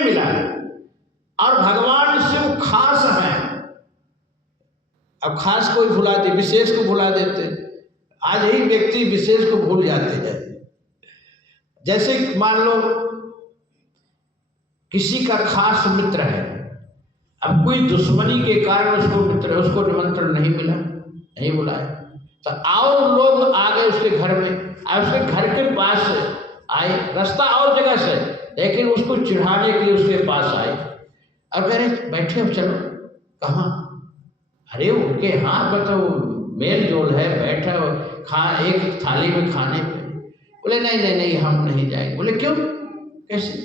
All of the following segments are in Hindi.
में मिला है। और भगवान शिव खास हैं। अब खास कोई भुला दे, विशेष को भुला देते। आज ही व्यक्ति विशेष को भूल जाते हैं। जैसे मान लो किसी का खास मित्र है, अब कोई दुश्मनी के कारण उसको निमंत्रण नहीं मिला, नहीं बुलाया, तो और लोग आ गए उसके घर में, और उसके घर के पास आए, रास्ता और जगह से, लेकिन उसको चिढ़ाने के लिए उसके पास आए और कह रहे बैठे हो, चलो। कहाँ? अरे उनके हाँ बताओ, मेल जोल है, बैठा खा एक थाली में खाने पे। बोले नहीं नहीं नहीं, हम नहीं जाएंगे। बोले क्यों? कैसे?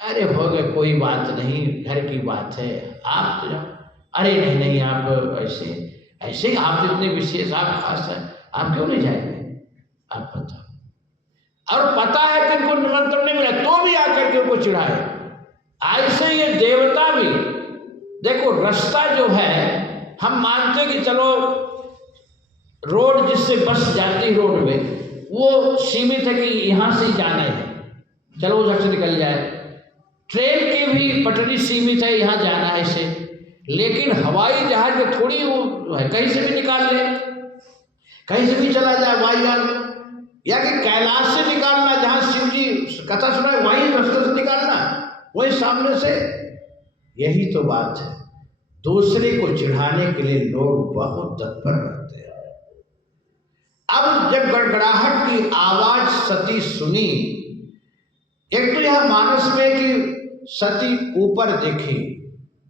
अरे हो गए, कोई बात नहीं, घर की बात है, आप तो जाओ। अरे नहीं नहीं, आप ऐसे ऐसे आप इतने विशेष, आप खास हैं, आप क्यों नहीं जाएंगे? आप बताओ। और पता है कि इनको निमंत्रण नहीं मिला तो भी आकर के उनको चिढ़ाए। ऐसे ये देवता भी देखो, रास्ता जो है हम मानते कि चलो रोड जिससे बस जाती रोड में वो सीमित है कि यहाँ से ही जाना है, चलो उधर से निकल जाए। ट्रेन की भी पटरी सीमित है, यहाँ जाना है इसे। लेकिन हवाई जहाज में थोड़ी वो है, कहीं से भी निकाल ले, कहीं से भी चला जाए वायुयान, या कि कैलाश से निकालना, जहाँ शिव जी कथा सुना है वहीं रास्ते से निकालना, वही सामने से। यही तो बात है, दूसरे को चिढ़ाने के लिए लोग बहुत तत्पर रहते हैं। अब जब गड़गड़ाहट की आवाज सती सुनी, एक तो यह मानस में कि सती ऊपर देखी,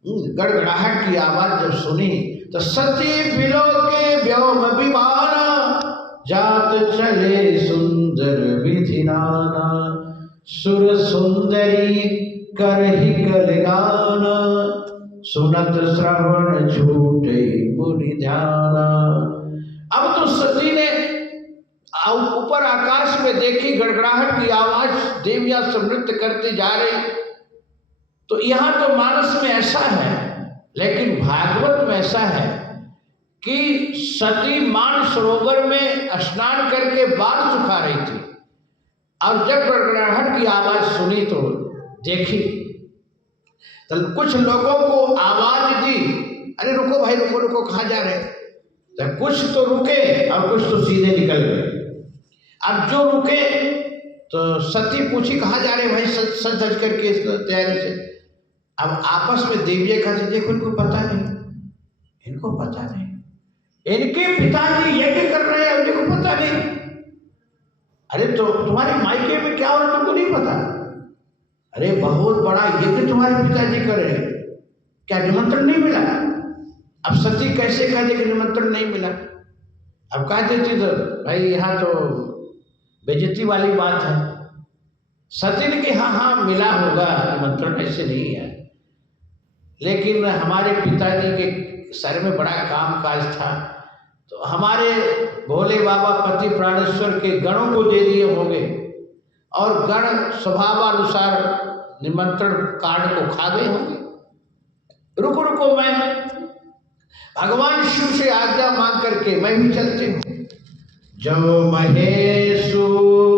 गड़गड़ाहट की आवाज जब सुनी तो सती बिलो के व्योम विमाना, जात चले सुंदर विधि नाना, सुर सुंदरी करहि गलगाना, सुनत श्रवण छूटे मुनि ध्याना। अब तो सती ने ऊपर आकाश में देखी गड़गड़ाहट की आवाज, देवियां सब नृत्य करते जा रही। तो यहाँ तो मानस में ऐसा है, लेकिन भागवत में ऐसा है कि सती मान सरोवर में स्नान करके बाल सुखा रही थी, और जब गड़गड़ाहट की आवाज सुनी तो देखी। तो कुछ लोगों को आवाज दी, अरे रुको भाई, रुको रुको, कहाँ जा रहे? तो कुछ तो रुके और कुछ तो सीधे निकल गए। अब जो रुके तो सती पूछी कहाँ जा रहे भाई, सज धज करके इस तैयारी से। अब आपस में देवियां कहती देखो इनको पता नहीं, इनको पता नहीं, इनके पिताजी यज्ञ कर रहे हैं, इनको पता नहीं। अरे तो तुम्हारे मायके में क्या हो रहा है तुमको नहीं पता? अरे बहुत बड़ा यज्ञ तुम्हारे पिताजी कर रहे हैं, क्या निमंत्रण नहीं मिला? अब सती कैसे कह दे कि निमंत्रण नहीं मिला? अब कह देती तो भाई यहाँ तो बेइज्जती वाली बात है। सती ने कि हाँ हाँ मिला होगा निमंत्रण, ऐसे नहीं है, लेकिन हमारे पिताजी के सर में बड़ा काम काज था, तो हमारे भोले बाबा पति प्राणेश्वर के गणों को दे दिए होंगे, और गण स्वभावानुसार निमंत्रण कार्ड को खा गए होंगे। रुको रुको, मैं भगवान शिव से आज्ञा मांग करके मैं भी चलती हूँ। जो महेशु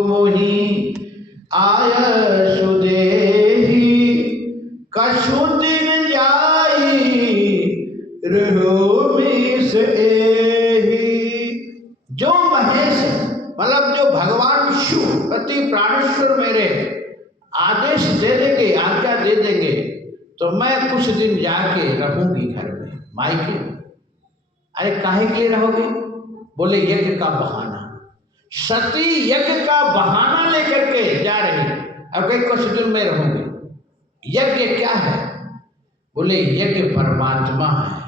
मोहि आयसु देहि, कछु दिन जाई रहो मिस एहि। जो महेश मतलब जो भगवान शिव पति प्राणेश्वर मेरे आदेश दे देंगे, आज्ञा दे देंगे, तो मैं कुछ दिन जाके रहूंगी घर में, मायके। अरे काहे के लिए रहोगे? बोले यज्ञ का बहाना। सती यज्ञ का बहाना लेकर के जा रही, अब कहीं कुछ दिन में रहूंगी। यज्ञ क्या है? बोले यज्ञ परमात्मा है।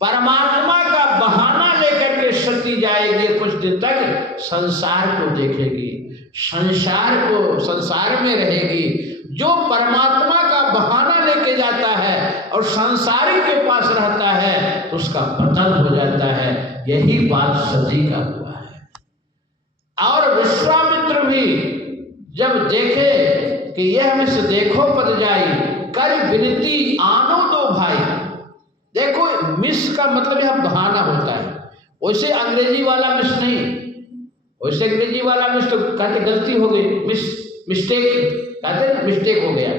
परमात्मा का बहाना लेकर के सती जाएगी, कुछ दिन तक संसार को देखेगी, संसार में रहेगी। जो परमात्मा का बहाना लेके जाता है और संसारी के पास रहता है तो उसका पतन हो जाता है। यही बात सती का हुआ है। और विश्वामित्र भी जब देखे कि यह मिस देखो पद जाई, कर विनती आनो दो भाई। देखो मिस का मतलब यह बहाना होता है, वैसे अंग्रेजी वाला मिस नहीं। वैसे अंग्रेजी वाला मिस तो कहते गलती हो गई, मिस्टेक कहते ना, मिस्टेक हो गया।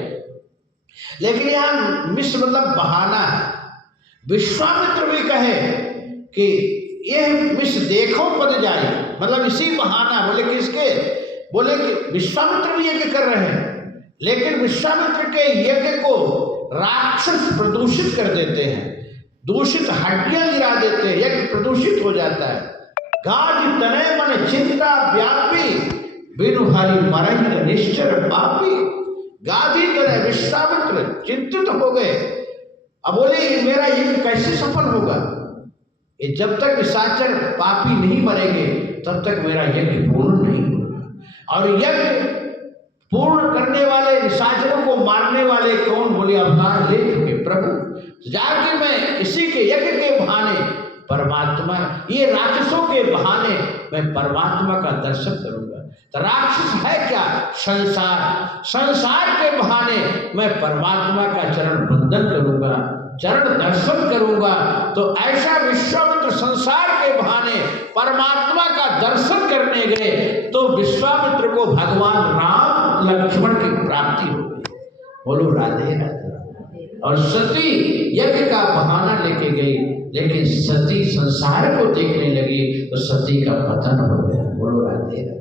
लेकिन यहाँ मिश्र मतलब बहाना है। विश्वामित्र भी कहे कि यह मिश्र देखो पद जाए, मतलब इसी बहाना। बोले किसके? बोले कि विश्वामित्र भी यज्ञ कर रहे हैं, लेकिन विश्वामित्र के यज्ञ को राक्षस प्रदूषित कर देते हैं, दूषित हड्डियां गिरा देते हैं, यज्ञ प्रदूषित हो जाता है। गाज तनय मन चिंता व्यापी, बिनु हरि मरहि निश्चर पापी। गाधी तनय विश्वामित्र चिंतित हो गए। अब बोले मेरा यज्ञ कैसे सफल होगा? ये जब तक निशाचर पापी नहीं मरेंगे तब तक मेरा यज्ञ पूर्ण नहीं होगा। और यज्ञ पूर्ण करने वाले, निशाचरों को मारने वाले कौन? बोले अवतार ले चुके प्रभु। जाके मैं इसी के यज्ञ के बहाने परमात्मा, ये राक्षसों के बहाने मैं परमात्मा का दर्शन करूंगा। तो राक्षस है क्या? संसार। संसार के बहाने मैं परमात्मा का चरण बंदन करूंगा, चरण दर्शन करूंगा। तो ऐसा विश्वामित्र संसार के बहाने परमात्मा का दर्शन करने गए तो विश्वामित्र को भगवान राम लक्ष्मण की प्राप्ति हो गई। बोलो राधे राधे। और सती यज्ञ का बहाना लेके गई, लेकिन सती संसार को देखने लगी तो सती का पतन हो गया। बोलो राधे राधे।